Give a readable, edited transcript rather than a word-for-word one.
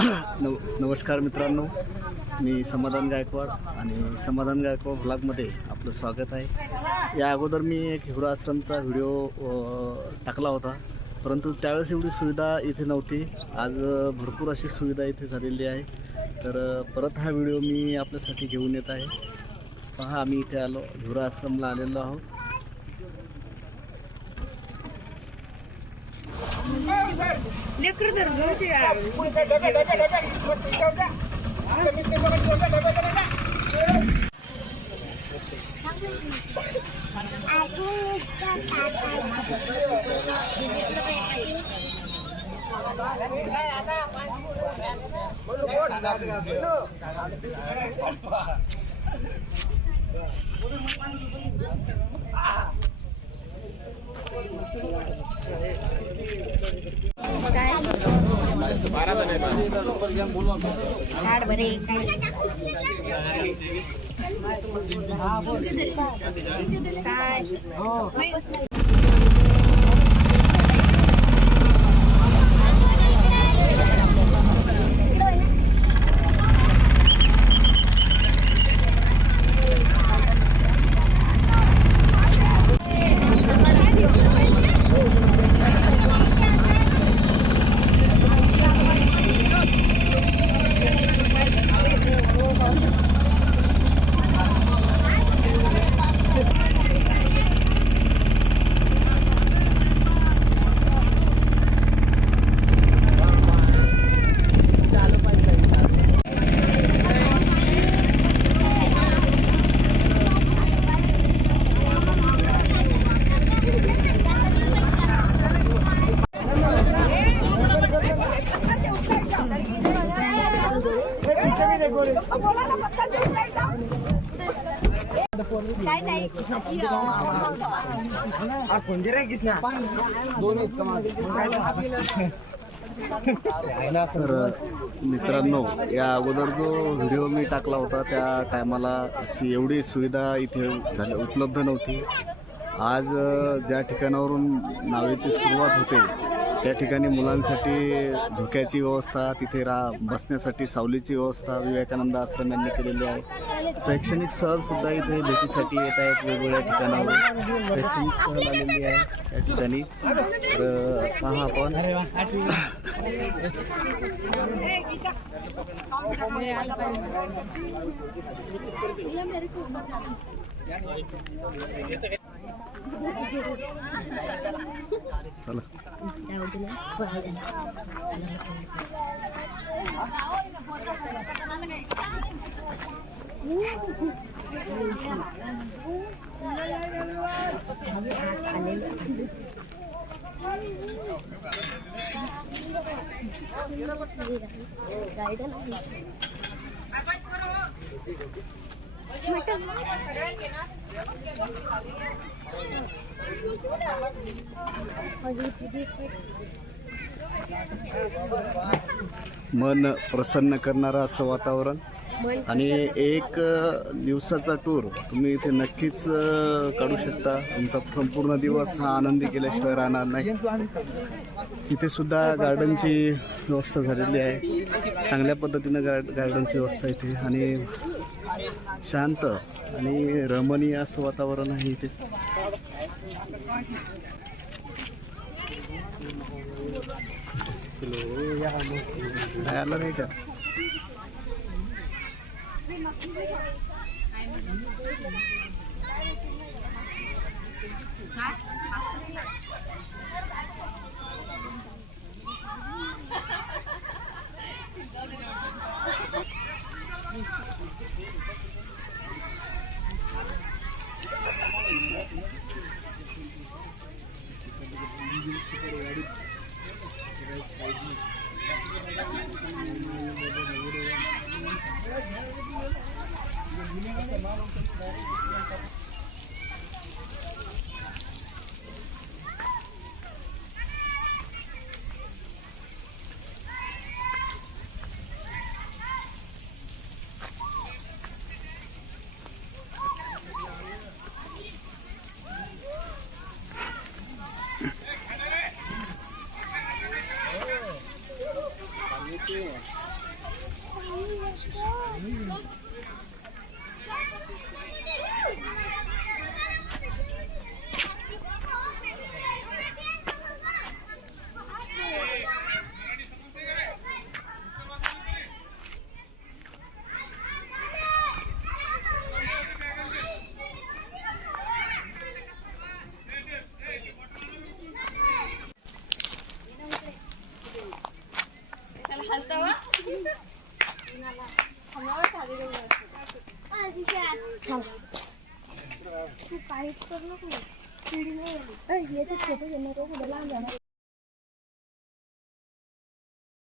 नमस्कार मित्रांनो, मी समाधान गायकवाड आणि समाधान गायकवाड व्लॉगमध्ये आपलं स्वागत आहे. या अगोदर मी एक हिवरा आश्रमचा व्हिडिओ टाकला होता, परंतु त्यावेळेस एवढी सुविधा इथे नव्हती. आज भरपूर अशी सुविधा इथे झालेली आहे. तर परत हा व्हिडिओ मी आपल्यासाठी घेऊन येत आहे. पहा, आम्ही इथे हिवरा आश्रमला आलेलो आहोत. लेकर तर गवते यार. तर मित्रांनो, या अगोदर जो व्हिडिओ मी टाकला होता त्या टायमाला अशी एवढी सुविधा इथे उपलब्ध नव्हती. आज ज्या ठिकाणावरून नावेची सुरुवात होते त्या ठिकाणी मुलांसाठी झोक्याची व्यवस्था, तिथे बसण्यासाठी सावलीची व्यवस्था विवेकानंद आश्रम यांनी केलेली आहे. शैक्षणिक सहलसुद्धा इथे भेटीसाठी येत आहेत. वेगवेगळ्या ठिकाणावर शैक्षणिक सहल आलेली आहे त्या ठिकाणी. तर पहा आपण चला. मन प्रसन्न करणारं असं वातावरण आणि एक दिवसाचा टूर तुम्ही इथे नक्कीच काढू शकता. तुमचा संपूर्ण दिवस हा आनंदी केल्याशिवाय राहणार नाही. इथे सुद्धा गार्डनची व्यवस्था झालेली आहे. चांगल्या पद्धतीनं गार्डनची व्यवस्था इथे आणि शांत आणि रमणीय असं वातावरण आहे इथे. आला नाही का? तू काहीच कर नको.